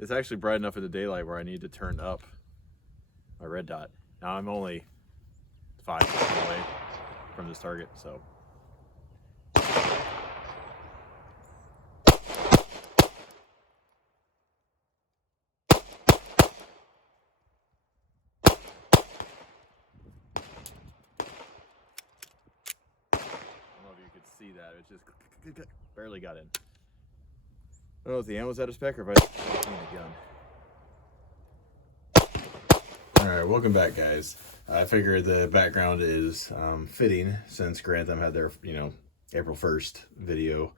It's actually bright enough in the daylight where I need to turn up my red dot. Now I'm only 5 feet away from this target, so. See that it just barely got in. I don't know if the ammo's out of spec or if I just need a gun. All right, welcome back, guys. I figured the background is fitting since Grantham had their, April 1st video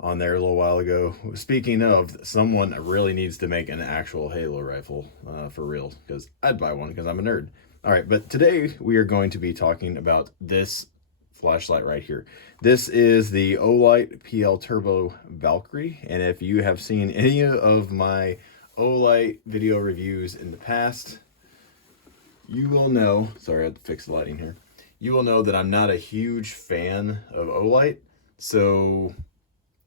on there a little while ago. Speaking of, someone really needs to make an actual Halo rifle for real, because I'd buy one because I'm a nerd. All right, but today we are going to be talking about this flashlight right here. This is the Olight PL Turbo Valkyrie, and if you have seen any of my Olight video reviews in the past, you will know, sorry I had to fix the lighting here, you will know that I'm not a huge fan of Olight. So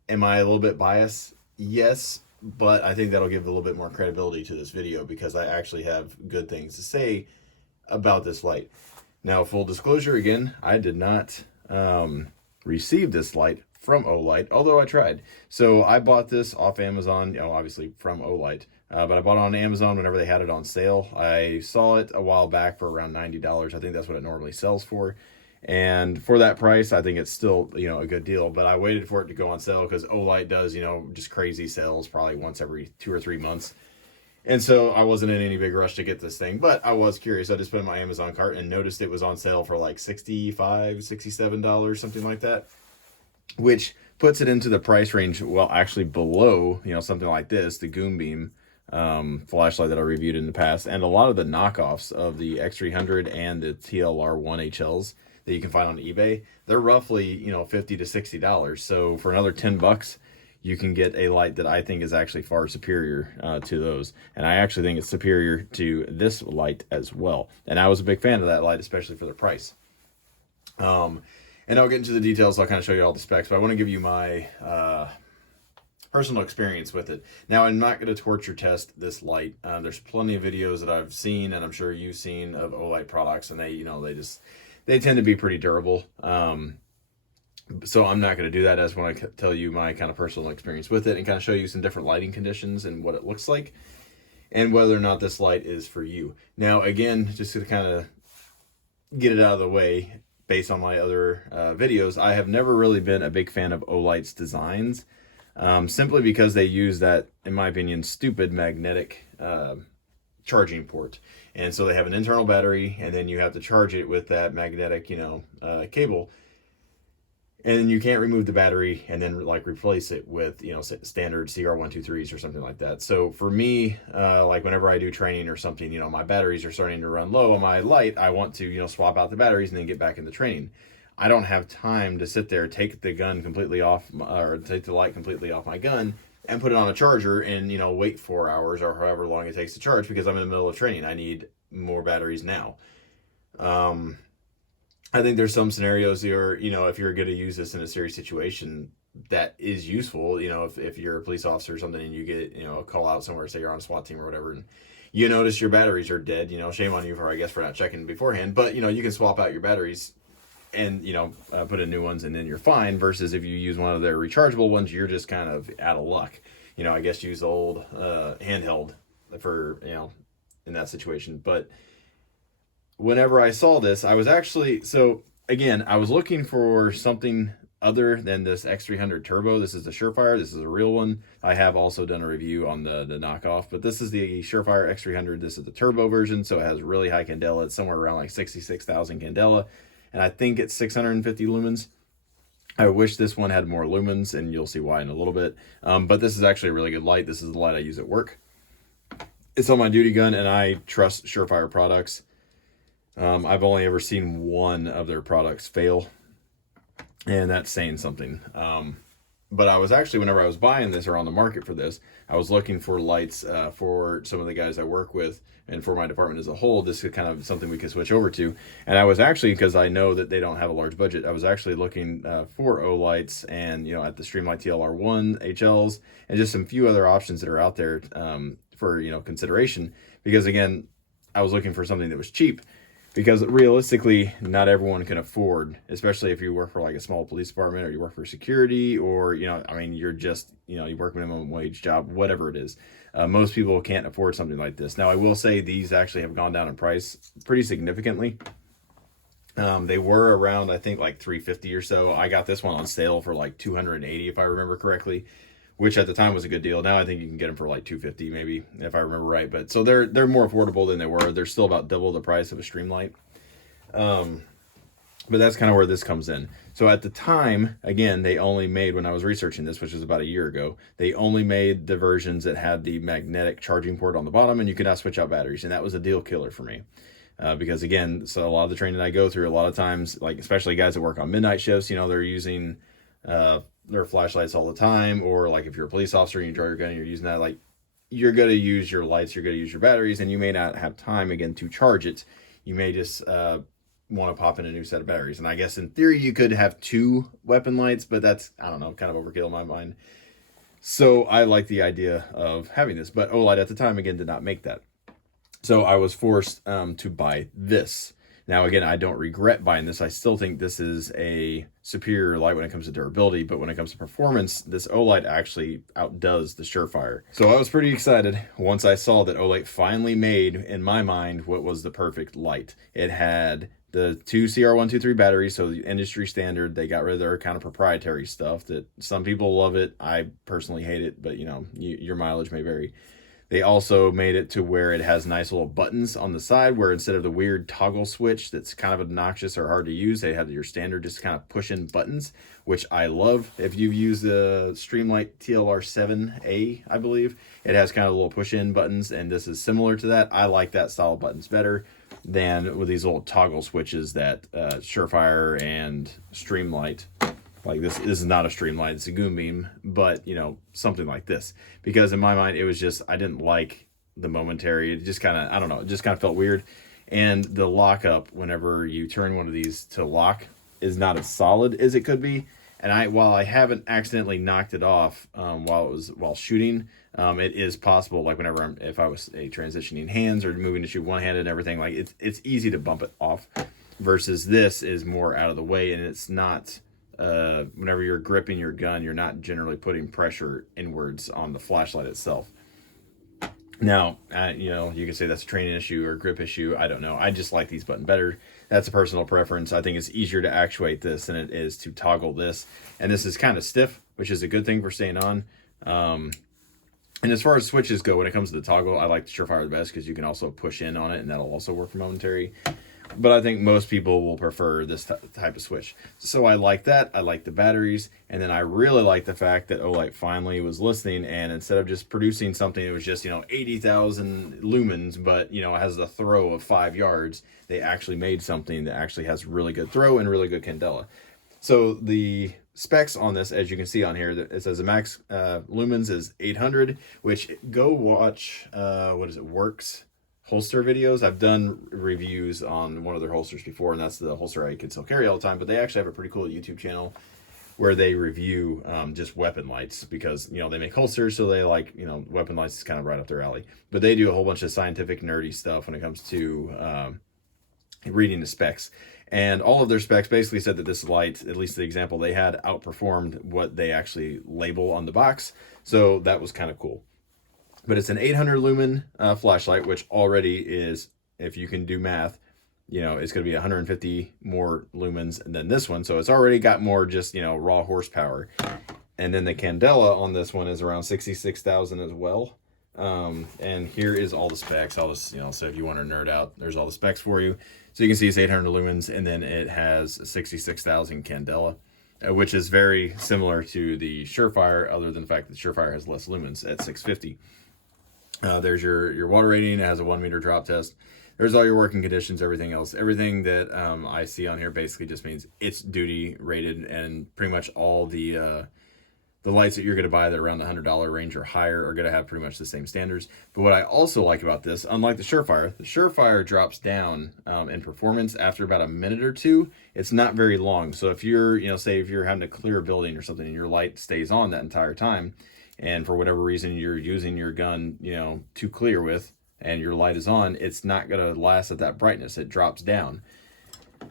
am I a little bit biased? Yes, but I think that'll give a little bit more credibility to this video because I actually have good things to say about this light. Now, full disclosure again, I did not receive this light from Olight, although I tried. So I bought this off Amazon, obviously from Olight, but I bought it on Amazon whenever they had it on sale. I saw it a while back for around $90. I think that's what it normally sells for. And for that price, I think it's still, a good deal. But I waited for it to go on sale because Olight does, just crazy sales probably once every 2 or 3 months. And so I wasn't in any big rush to get this thing, but I was curious. I just put it in my Amazon cart and noticed it was on sale for like $65, $67, something like that, which puts it into the price range, well, actually below, something like this, the Goon Beam flashlight that I reviewed in the past, and a lot of the knockoffs of the X300 and the TLR1 HLs that you can find on eBay. They're roughly, $50 to $60. So for another $10, you can get a light that I think is actually far superior to those. And I actually think it's superior to this light as well. And I was a big fan of that light, especially for the price. And I'll get into the details. I'll kind of show you all the specs, but I want to give you my personal experience with it. Now, I'm not going to torture test this light. There's plenty of videos that I've seen, and I'm sure you've seen, of Olight products, and they tend to be pretty durable. So I'm not going to do that. I just want to tell you my kind of personal experience with it and kind of show you some different lighting conditions and what it looks like and whether or not this light is for you. Now, again, just to kind of get it out of the way, based on my other videos, I have never really been a big fan of Olight's designs, simply because they use that, in my opinion, stupid magnetic charging port. And so they have an internal battery, and then you have to charge it with that magnetic, cable. And you can't remove the battery and then replace it with, standard CR123s or something like that. So for me, whenever I do training or something, my batteries are starting to run low on my light. I want to, swap out the batteries and then get back into training. I don't have time to sit there, take the gun completely off, or take the light completely off my gun and put it on a charger and, wait 4 hours or however long it takes to charge because I'm in the middle of training. I need more batteries now. I think there's some scenarios here, if you're going to use this in a serious situation, that is useful. If you're a police officer or something and you get, a call out somewhere, say you're on a SWAT team or whatever, and you notice your batteries are dead, shame on you for not checking beforehand, but, you can swap out your batteries and, put in new ones and then you're fine, versus if you use one of their rechargeable ones, you're just kind of out of luck. I guess use the old handheld for, in that situation. But whenever I saw this, I was actually, so again, I was looking for something other than this X300 Turbo. This is the Surefire. This is a real one. I have also done a review on the knockoff, but this is the Surefire X300. This is the Turbo version, so it has really high candela. It's somewhere around like 66,000 candela, and I think it's 650 lumens. I wish this one had more lumens, and you'll see why in a little bit. But this is actually a really good light. This is the light I use at work. It's on my duty gun, and I trust Surefire products. I've only ever seen one of their products fail, and that's saying something. But I was actually, whenever I was buying this or on the market for this, I was looking for lights for some of the guys I work with and for my department as a whole. This is kind of something we could switch over to. And I was actually, because I know that they don't have a large budget, I was actually looking for Olights and, you know, at the Streamlight TLR1 HLs and just some few other options that are out there for, you know, consideration. Because again, I was looking for something that was cheap. Because realistically, not everyone can afford, especially if you work for like a small police department or you work for security or, you know, I mean, you're just, you know, you work minimum wage job, whatever it is. Most people can't afford something like this. Now, I will say these actually have gone down in price pretty significantly. They were around, I think, like $350 or so. I got this one on sale for like $280, if I remember correctly, which at the time was a good deal. Now I think you can get them for like $250 maybe, if I remember right. But so they're more affordable than they were. They're still about double the price of a Streamlight. But that's kind of where this comes in. So at the time, again, they only made, when I was researching this, which was about a year ago, they only made the versions that had the magnetic charging port on the bottom, and you could now switch out batteries. And that was a deal killer for me. Because again, so a lot of the training I go through, a lot of times, like especially guys that work on midnight shifts, you know, they're using their flashlights all the time, or like if you're a police officer and you draw your gun and you're using that, like you're going to use your lights, you're going to use your batteries, and you may not have time again to charge it. You may just want to pop in a new set of batteries. And I guess in theory you could have 2 weapon lights, but that's, I don't know, kind of overkill in my mind. So I like the idea of having this, but Olight at the time again did not make that. So I was forced to buy this. Now, again, I don't regret buying this. I still think this is a superior light when it comes to durability, but when it comes to performance, this Olight actually outdoes the Surefire. So I was pretty excited once I saw that Olight finally made, in my mind, what was the perfect light. It had the 2 CR123 batteries, so the industry standard. They got rid of their kind of proprietary stuff that some people love it. I personally hate it, but you know, your mileage may vary. They also made it to where it has nice little buttons on the side where instead of the weird toggle switch that's kind of obnoxious or hard to use, they have your standard just kind of push-in buttons, which I love. If you've used the Streamlight TLR7A, I believe, it has kind of little push-in buttons, and this is similar to that. I like that style of buttons better than with these little toggle switches that Surefire and Streamlight. Like this is not a Streamlight, it's a Goon Beam, but you know, something like this. Because in my mind, it was just, I didn't like the momentary, it just kind of, I don't know, it just kind of felt weird. And the lockup, whenever you turn one of these to lock, is not as solid as it could be. And while I haven't accidentally knocked it off while shooting, it is possible, like whenever if I was transitioning hands or moving to shoot one-handed and everything, like it's easy to bump it off, versus this is more out of the way, and it's not, whenever you're gripping your gun, you're not generally putting pressure inwards on the flashlight itself. Now, you know, you can say that's a training issue or a grip issue. I don't know. I just like these buttons better. That's a personal preference. I think it's easier to actuate this than it is to toggle this. And this is kind of stiff, which is a good thing for staying on. And as far as switches go, when it comes to the toggle, I like the Surefire the best because you can also push in on it, and that'll also work for momentary. But I think most people will prefer this type of switch. So I like that. I like the batteries. And then I really like the fact that Olight finally was listening, and instead of just producing something that was just, you know, 80,000 lumens, but, you know, has a throw of 5 yards, they actually made something that actually has really good throw and really good candela. So the specs on this, as you can see on here, it says the max lumens is 800, which go watch, what is it, Works holster videos. I've done reviews on one of their holsters before, and that's the holster I could still carry all the time, but they actually have a pretty cool YouTube channel where they review just weapon lights, because, you know, they make holsters, so they like, you know, weapon lights is kind of right up their alley. But they do a whole bunch of scientific nerdy stuff when it comes to reading the specs. And all of their specs basically said that this light, at least the example they had, outperformed what they actually label on the box. So that was kind of cool. But it's an 800 lumen flashlight, which already is, if you can do math, you know, it's going to be 150 more lumens than this one. So it's already got more just, you know, raw horsepower. And then the candela on this one is around 66,000 as well. And here is all the specs. I'll just, you know, so if you want to nerd out, there's all the specs for you. So you can see it's 800 lumens, and then it has 66,000 candela, which is very similar to the Surefire, other than the fact that Surefire has less lumens at 650. There's your water rating. It has a 1 meter drop test. There's all your working conditions, everything else. Everything that I see on here basically just means it's duty rated, and pretty much all the the lights that you're going to buy that are around the $100 range or higher are going to have pretty much the same standards. But what I also like about this, unlike the Surefire drops down in performance after about a minute or two. It's not very long. So if you're, say if you're having to clear a building or something and your light stays on that entire time, and for whatever reason you're using your gun, to clear with, and your light is on, it's not going to last at that brightness. It drops down.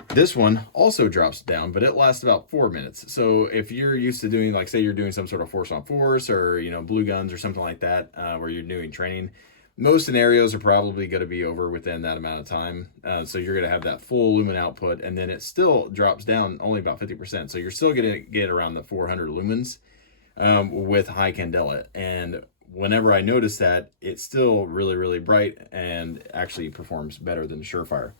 This one also drops down, but it lasts about 4 minutes. So if you're used to doing, like, say you're doing some sort of force on force or, blue guns or something like that, where you're doing training, most scenarios are probably going to be over within that amount of time. So you're going to have that full lumen output, and then it still drops down only about 50%. So you're still going to get around the 400 lumens with high candela. And whenever I notice that, it's still really, really bright and actually performs better than the Surefire.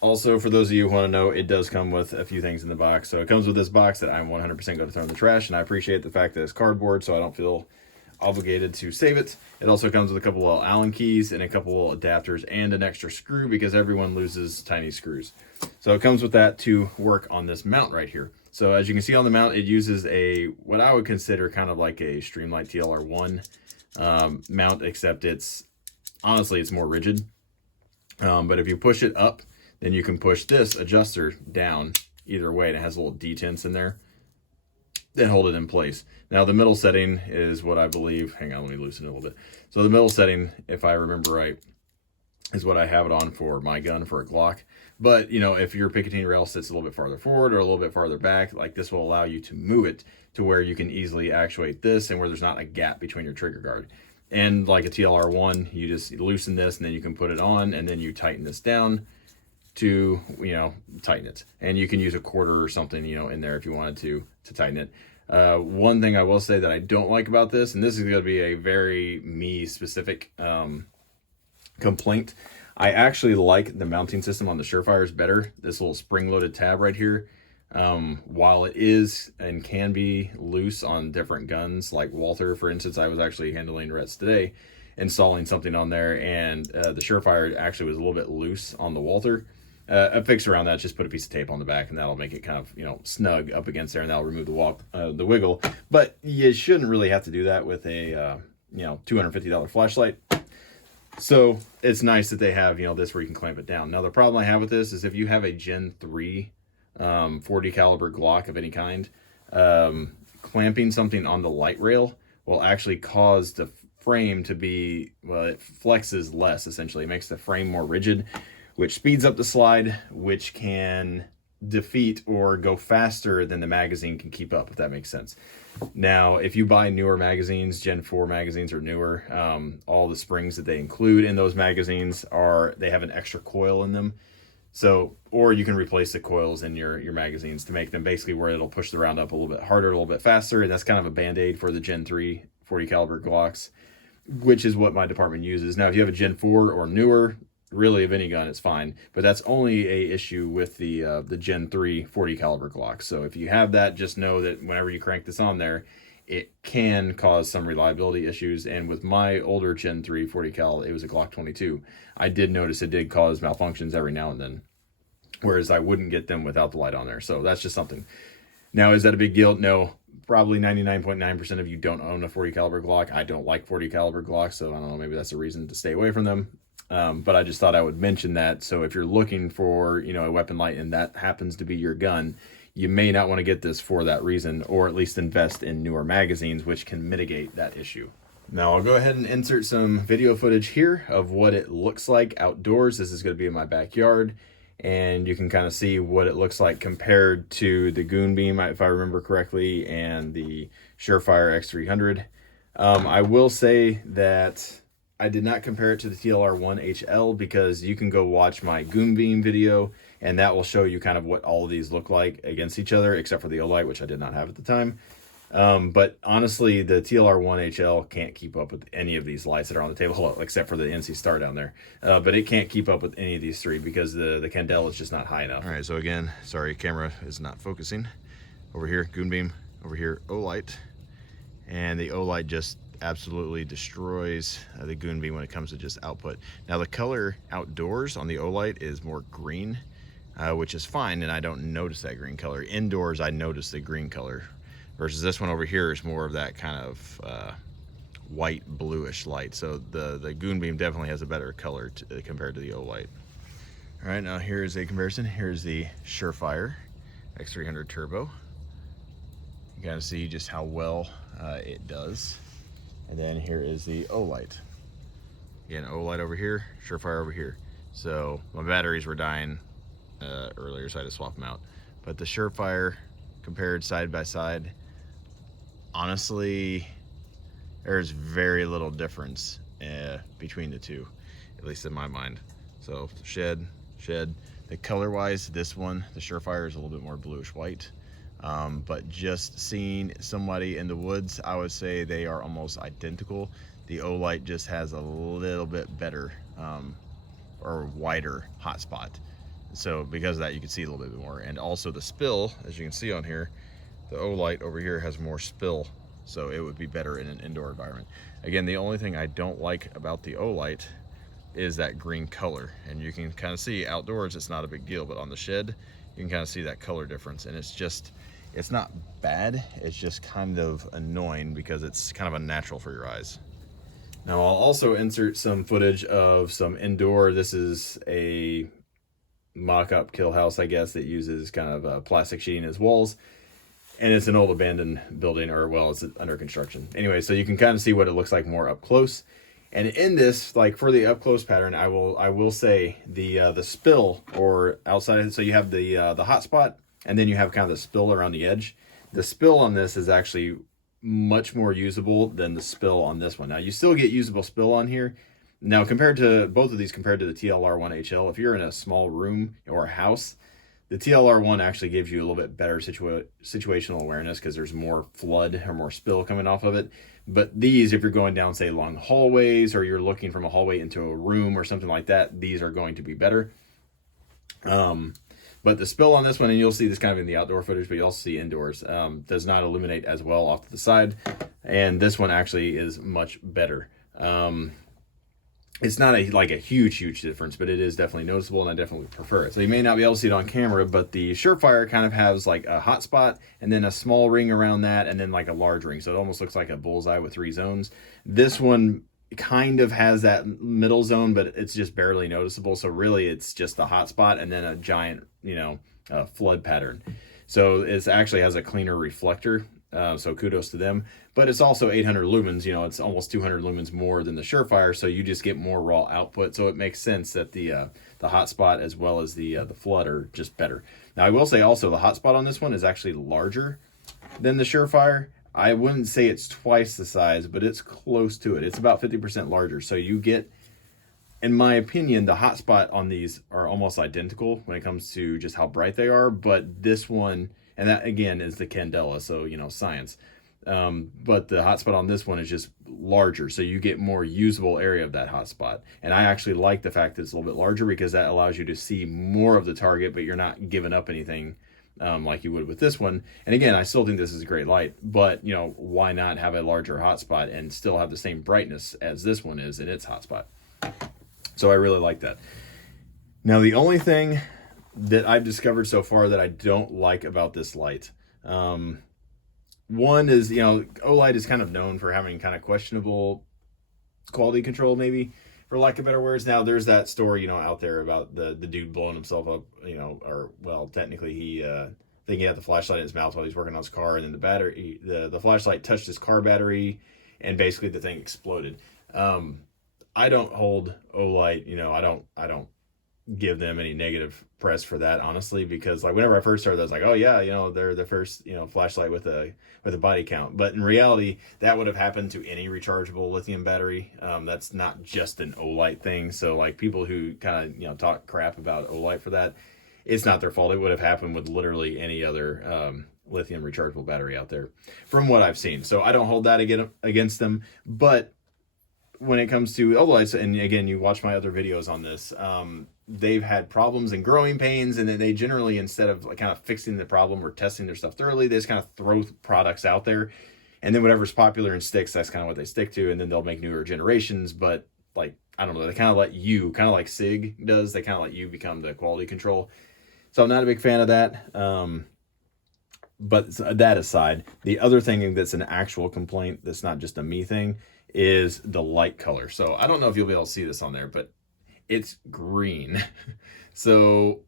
Also, for those of you who want to know, it does come with a few things in the box. So it comes with this box that I'm 100% going to throw in the trash, and I appreciate the fact that it's cardboard, so I don't feel obligated to save it. It also comes with a couple of Allen keys and a couple of adapters and an extra screw, because everyone loses tiny screws. So it comes with that to work on this mount right here. So as you can see on the mount, it uses what I would consider kind of like a Streamlight TLR1 mount, except honestly, it's more rigid. But if you push it up, then you can push this adjuster down either way, and it has little detents in there that hold it in place. Now the middle setting is what I believe, hang on, let me loosen it a little bit. So the middle setting, if I remember right, is what I have it on for my gun, for a Glock. But if your Picatinny rail sits a little bit farther forward or a little bit farther back, like, this will allow you to move it to where you can easily actuate this and where there's not a gap between your trigger guard. And like a TLR1, you just loosen this and then you can put it on, and then you tighten this down to tighten it, and you can use a quarter or something in there if you wanted to tighten it. One thing I will say that I don't like about this, and this is going to be a very me specific complaint, I actually like the mounting system on the Surefires better. This little spring-loaded tab right here, while it is and can be loose on different guns, like Walther, for instance. I was actually handling Reds today, installing something on there, and the Surefire actually was a little bit loose on the Walther. A fix around that, just put a piece of tape on the back, and that'll make it kind of snug up against there, and that'll remove the wiggle. But you shouldn't really have to do that with a $250 flashlight. So it's nice that they have this where you can clamp it down. Now the problem I have with this is if you have a Gen 3 40 caliber Glock of any kind, clamping something on the light rail will actually cause the frame to be, well, it flexes less, essentially. It makes the frame more rigid, which speeds up the slide, which can defeat or go faster than the magazine can keep up, if that makes sense. Now, if you buy newer magazines, Gen 4 magazines or newer, all the springs that they include in those magazines they have an extra coil in them. So, or you can replace the coils in your magazines to make them basically where it'll push the round up a little bit harder, a little bit faster. And that's kind of a band-aid for the Gen 3 40 caliber Glocks, which is what my department uses. Now, if you have a Gen 4 or newer, really of any gun, it's fine, but that's only a issue with the Gen 3 40 caliber Glock. So if you have that, just know that whenever you crank this on there, it can cause some reliability issues. And with my older Gen 3 40 cal, it was a Glock 22. I did notice it did cause malfunctions every now and then, whereas I wouldn't get them without the light on there. So that's just something. Now, is that a big deal? No. Probably 99.9% of you don't own a 40 caliber Glock. I don't like 40 caliber Glocks, so I don't know, maybe that's a reason to stay away from them. But I just thought I would mention that. So if you're looking for, a weapon light and that happens to be your gun, you may not want to get this for that reason, or at least invest in newer magazines, which can mitigate that issue. Now I'll go ahead and insert some video footage here of what it looks like outdoors. This is going to be in my backyard, and you can kind of see what it looks like compared to the Goon Beam, if I remember correctly, and the Surefire X300. I will say that I did not compare it to the TLR1 HL, because you can go watch my Goon Beam video, and that will show you kind of what all of these look like against each other, except for the Olight, which I did not have at the time. But honestly, the TLR1 HL can't keep up with any of these lights that are on the table, except for the NC Star down there. But it can't keep up with any of these three because the candela is just not high enough. All right, so again, sorry, camera is not focusing. Over here, Goon Beam. Over here, Olight. And the Olight just absolutely destroys the Goon Beam when it comes to just output. Now the color outdoors on the Olight is more green, which is fine, and I don't notice that green color. Indoors, I notice the green color. versus this one over here is more of that kind of white bluish light. So the Goon Beam definitely has a better color compared to the Olight. All right, now here's a comparison. Here's the Surefire X300 Turbo. You gotta see just how well it does. And then here is the Olight. Again, Olight over here, Surefire over here. So my batteries were dying earlier, so I had to swap them out. But the Surefire compared side by side, honestly, there's very little difference between the two, at least in my mind. So shed. The color-wise, this one, the Surefire, is a little bit more bluish white. But just seeing somebody in the woods, I would say they are almost identical. The Olight just has a little bit better or wider hotspot. So because of that, you can see a little bit more. And also the spill, as you can see on here, the Olight over here has more spill, so it would be better in an indoor environment. Again, the only thing I don't like about the Olight is that green color. And you can kind of see outdoors, it's not a big deal, but on the shed, you can kind of see that color difference. And it's not bad, it's just kind of annoying because it's kind of unnatural for your eyes. Now I'll also insert some footage of some indoor. This is a mock-up kill house, I guess, that uses kind of plastic sheeting as walls. And it's an old abandoned building, or well, it's under construction. Anyway, so you can kind of see what it looks like more up close. And in this, like for the up close pattern, I will say the spill or outside. So you have the hot spot, and then you have kind of the spill around the edge. The spill on this is actually much more usable than the spill on this one. Now you still get usable spill on here. Now compared to both of these, compared to the TLR1 HL, if you're in a small room or a house, the TLR1 actually gives you a little bit better situational awareness because there's more flood or more spill coming off of it. But these, if you're going down, say, long hallways, or you're looking from a hallway into a room or something like that, these are going to be better. But the spill on this one, and you'll see this kind of in the outdoor footage, but you also see indoors, does not illuminate as well off to the side. And this one actually is much better. It's not like a huge difference, but it is definitely noticeable, and I definitely prefer it. So you may not be able to see it on camera, but the Surefire kind of has like a hot spot and then a small ring around that, and then like a large ring. So it almost looks like a bullseye with 3 zones. This one kind of has that middle zone, but it's just barely noticeable. So really it's just the hot spot and then a giant, flood pattern. So it actually has a cleaner reflector. So kudos to them, but it's also 800 lumens, it's almost 200 lumens more than the Surefire. So you just get more raw output. So it makes sense that the hotspot as well as the flood are just better. Now I will say also the hotspot on this one is actually larger than the Surefire. I wouldn't say it's twice the size, but it's close to it. It's about 50% larger. So you get, in my opinion, the hotspot on these are almost identical when it comes to just how bright they are, but this one, and that again is the candela, so science. But the hotspot on this one is just larger, so you get more usable area of that hotspot. And I actually like the fact that it's a little bit larger because that allows you to see more of the target, but you're not giving up anything like you would with this one. And again, I still think this is a great light, but why not have a larger hotspot and still have the same brightness as this one is in its hotspot? So I really like that. Now the only thing that I've discovered so far that I don't like about this light, one is, Olight is kind of known for having kind of questionable quality control, maybe, for lack of better words. Now there's that story, out there about the dude blowing himself up, or well, technically he, I think he had the flashlight in his mouth while he's working on his car, and then the battery, the flashlight touched his car battery, and basically the thing exploded. I don't hold Olight, I don't give them any negative press for that, honestly, because like whenever I first started, I was like, oh yeah, they're the first flashlight with a body count. But in reality, that would have happened to any rechargeable lithium battery. That's not just an Olight thing. So like people who kind of talk crap about Olight for that, it's not their fault. It would have happened with literally any other lithium rechargeable battery out there, from what I've seen. So I don't hold that against them. But when it comes to Olights, and again, you watch my other videos on this, they've had problems and growing pains, and then they generally, instead of like kind of fixing the problem or testing their stuff thoroughly, they just kind of throw products out there, and then whatever's popular and sticks, that's kind of what they stick to, and then they'll make newer generations. But like, I don't know, they kind of let you, kind of like SIG does, they kind of let you become the quality control. So I'm not a big fan of that. But that aside, the other thing that's an actual complaint that's not just a me thing is the light color. So I don't know if you'll be able to see this on there, but it's green. So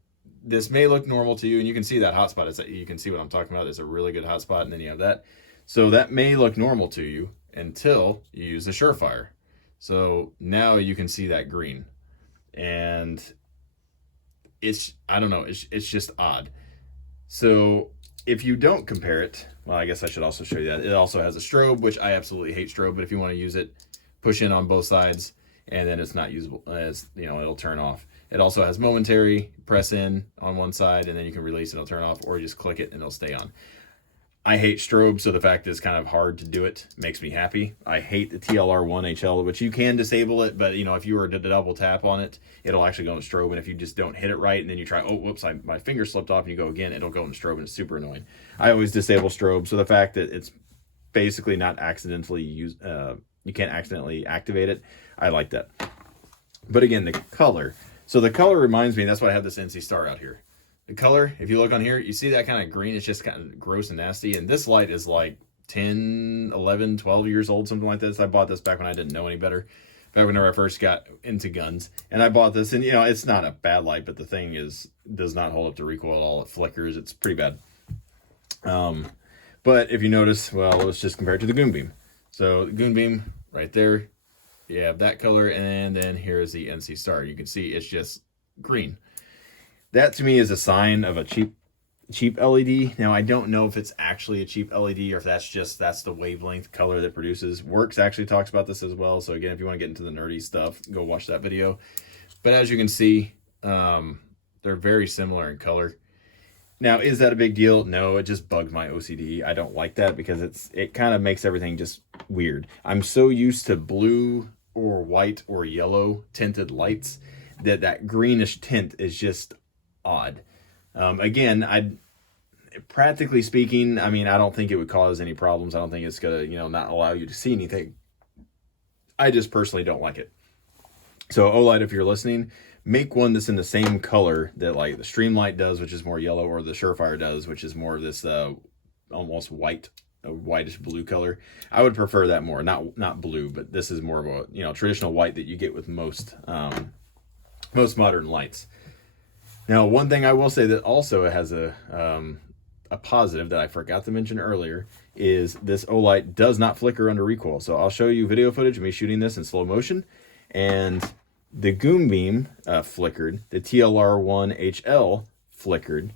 this may look normal to you, and you can see that hotspot. You can see what I'm talking about. It's a really good hotspot, and then you have that. So that may look normal to you until you use the Surefire. So now you can see that green, and I don't know, it's just odd. So if you don't compare it, well, I guess I should also show you that. It also has a strobe, which I absolutely hate strobe, but if you want to use it, push in on both sides, and then it's not usable, as you know, it'll turn off. It also has momentary, press in on one side, and then you can release and it'll turn off, or you just click it and it'll stay on. I hate strobe, so the fact that it's kind of hard to do it makes me happy. I hate the TLR1HL, which you can disable it, but you know, if you were to double tap on it, it'll actually go in strobe, and if you just don't hit it right, and then you try, oh, whoops, my finger slipped off, and you go again, it'll go in strobe, and it's super annoying. I always disable strobe, so the fact that it's basically not accidentally used, you can't accidentally activate it, I like that. But again, the color. So the color reminds me, that's why I have this NC Star out here. The color, if you look on here, you see that kind of green. It's just kind of gross and nasty. And this light is like 10, 11, 12 years old, something like this. I bought this back when I didn't know any better, back whenever I first got into guns. And I bought this, and you know, it's not a bad light, but the thing does not hold up to recoil at all. It flickers. It's pretty bad. But if you notice, well, let's just compare it to the Goon Beam. So the Goon Beam right there, you have that color, and then here's the NC Star. You can see it's just green. That to me is a sign of a cheap LED. Now I don't know if it's actually a cheap LED or if that's the wavelength color that produces. Works actually talks about this as well. So again, if you want to get into the nerdy stuff, go watch that video. But as you can see, they're very similar in color. Now, is that a big deal? No, it just bugs my OCD. I don't like that because it kind of makes everything just weird. I'm so used to blue or white or yellow tinted lights that greenish tint is just odd. Again, practically speaking, I mean, I don't think it would cause any problems. I don't think it's gonna, you know, not allow you to see anything. I just personally don't like it. So Olight, if you're listening, make one that's in the same color that like the Streamlight does, which is more yellow, or the Surefire does, which is more of this almost white, whitish blue color. I would prefer that more. Not blue, but this is more of a, you know, traditional white that you get with most modern lights. Now, one thing I will say that also has a positive that I forgot to mention earlier is this Olight does not flicker under recoil. So I'll show you video footage of me shooting this in slow motion, and the Goon Beam flickered, the TLR1HL flickered,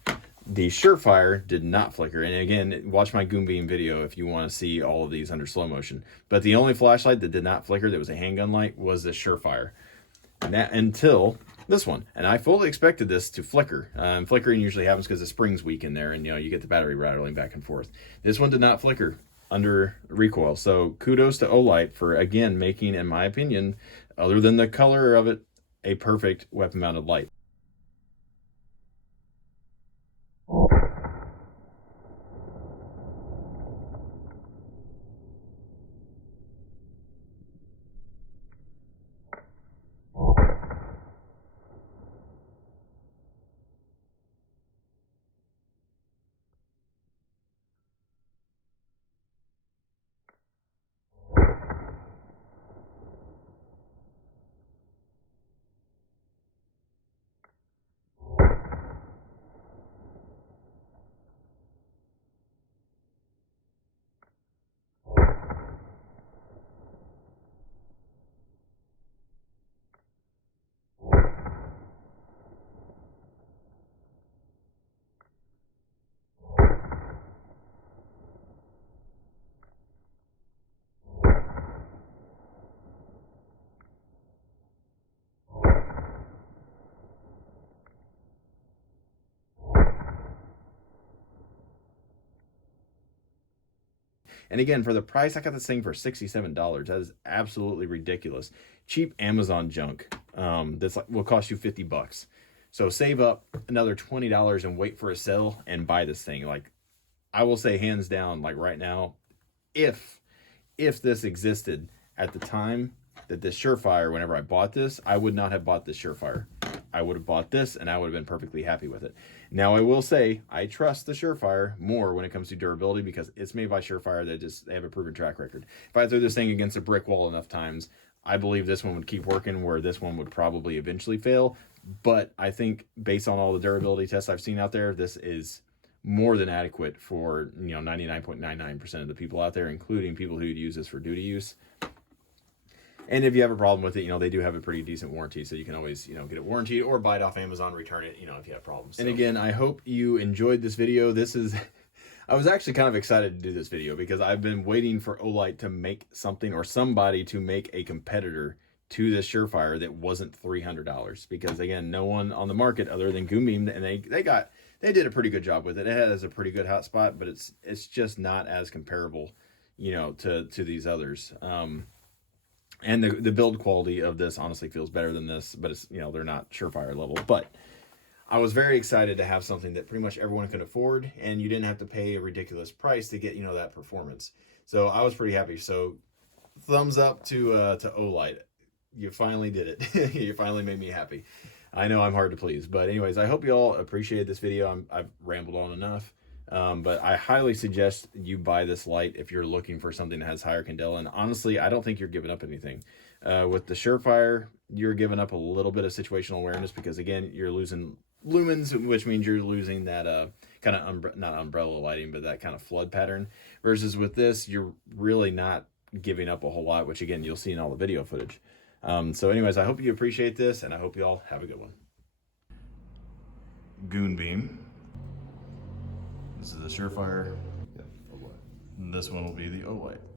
the Surefire did not flicker. And again, watch my Goon Beam video if you want to see all of these under slow motion. But the only flashlight that did not flicker that was a handgun light was the Surefire. And that until this one, and I fully expected this to flicker. Flickering usually happens because the spring's weak in there, and you know, you get the battery rattling back and forth. This one did not flicker under recoil. So kudos to Olight for again making, in my opinion, other than the color of it, a perfect weapon mounted light. And again, for the price, I got this thing for $67. That is absolutely ridiculous. Cheap Amazon junk that's like will cost you $50. So save up another $20 and wait for a sale and buy this thing. Like, I will say hands down, like right now, if this existed at the time that this Surefire, whenever I bought this, I would not have bought this Surefire. I would have bought this and I would have been perfectly happy with it. Now I will say I trust the Surefire more when it comes to durability because it's made by Surefire. They have a proven track record. If I threw this thing against a brick wall enough times, I believe this one would keep working, where this one would probably eventually fail. But I think based on all the durability tests I've seen out there, this is more than adequate for 99.99% of the people out there, including people who use this for duty use. And if you have a problem with it, they do have a pretty decent warranty, so you can always, get it warranted or buy it off Amazon, return it, if you have problems. So. And again, I hope you enjoyed this video. I was actually kind of excited to do this video because I've been waiting for Olight to make something, or somebody to make a competitor to this Surefire that wasn't $300. Because again, no one on the market other than Goonbeam, and they did a pretty good job with it. It has a pretty good hotspot, but it's just not as comparable, to these others. And the build quality of this honestly feels better than this, but it's, they're not Surefire level. But I was very excited to have something that pretty much everyone could afford, and you didn't have to pay a ridiculous price to get, that performance. So I was pretty happy. So thumbs up to Olight. You finally did it. You finally made me happy. I know I'm hard to please, but anyways, I hope you all appreciated this video. I've rambled on enough. But I highly suggest you buy this light if you're looking for something that has higher candela. And honestly, I don't think you're giving up anything. With the Surefire, you're giving up a little bit of situational awareness because, again, you're losing lumens, which means you're losing that kind of, not umbrella lighting, but that kind of flood pattern. Versus with this, you're really not giving up a whole lot, which, again, you'll see in all the video footage. So anyways, I hope you appreciate this, and I hope you all have a good one. Goonbeam. This is the Surefire. Yep, Olight. And this one will be the Olight.